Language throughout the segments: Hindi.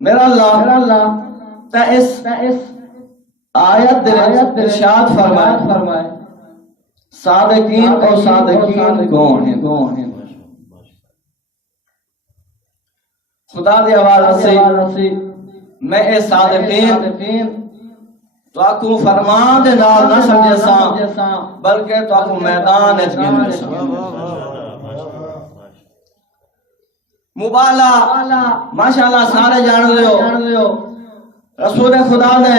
मेरा अल्लाह मेरा अल्लाह ता इस ता इस आयत विच इरशाद फरमाए। फरमाए। सादिकीन और सादिकीन कौन है कौन है। खुदा दी आवाज़ से मैं ए सादिकीन। तो आकू फरमान दे नाल ना समझे सा बल्कि तो आकू मैदान गिन सा मुबाला। माशाल्लाह सारे जान रहे हो। रसूल खुदा ने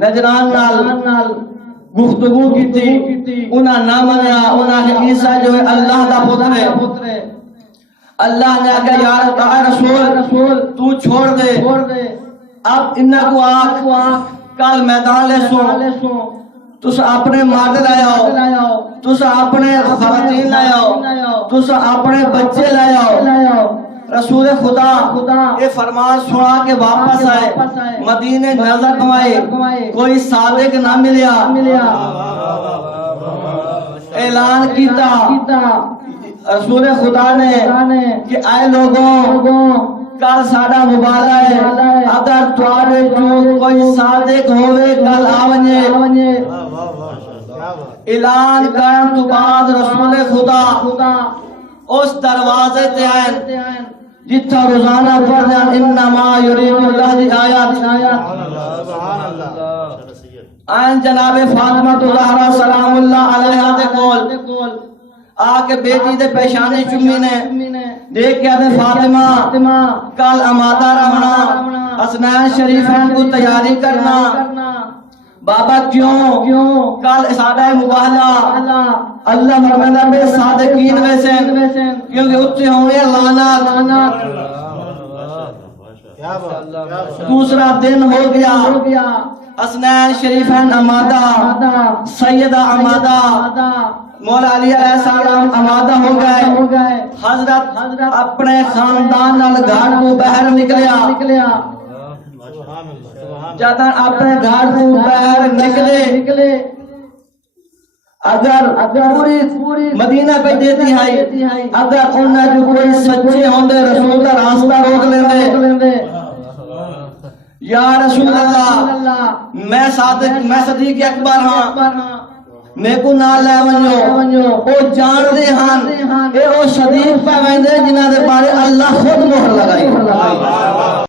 नजरान नाल गुफ्तगू की थी उन्हें ना मनया उन्हें ईसा जो है अल्लाह का पुत्र है। अल्लाह ने आगे यार कहा रसूल रसूल तू छोड़ दे। छोड़ दे। अब इन्ना को आख कल मैदान ले सो। तुस अपने मर्द लाओ तुस अपने खवातीन लाओ तुस अपने बच्चे लाओ रसूल खुदा खुदा ये फरमान सुना के वापस आए। मदीने नज़र कमाए। कोई सादिक ना मिलिया। ऐलान कीता। रसूल खुदा ने कि आए लोगों कल साडा मुबाला है। अगर तुम्हारे जो कोई सादिक होवे कल आवने। ऐलान करन तो बाद रसूल खुदा। खुदा। उस दरवाजे ते आए। जिथा रोज़ाना पढ़ने इन्नमा युरीदुल्लाह दी आयत आन जनाबे फातिमा तो ज़हरा सलामुल्लाह अलैहा दे कोल। आके बेटी दे पेशानी चुम्मी ने। देख के फातिमा कल अमादा रमना। हसनैन शरीफैन को तैयारी करना। बाबा क्यों? क्यों? कल साडा मुबाहला। अल्लाह फरमांदा बे सादिकीन वैसे क्योंकि उत्ते होने लाना लाना दूसरा दिन हो गया। हो गया। हसनैन शरीफैन अमादा। सैयदा अमादा। मौला अली सलाम अमादा हो गए। हज़रत हज़रत अपने खानदान नाल घाट को बाहर निकलिया। निकलिया। जद अपने घर को बाहर निकले निकले अगर अगर पूरी पूरी मदीना पे देती है अगर उन्हें जो कोई सच्चे होंदे रसूल का रास्ता रोक लेंदे या रसूल अल्लाह मैं सादिक मैं सदीक अकबर हाँ मेरे को ना ले वणो ओ जानदे हन ए ओ सदीक पे वेंदे जिन्हां दे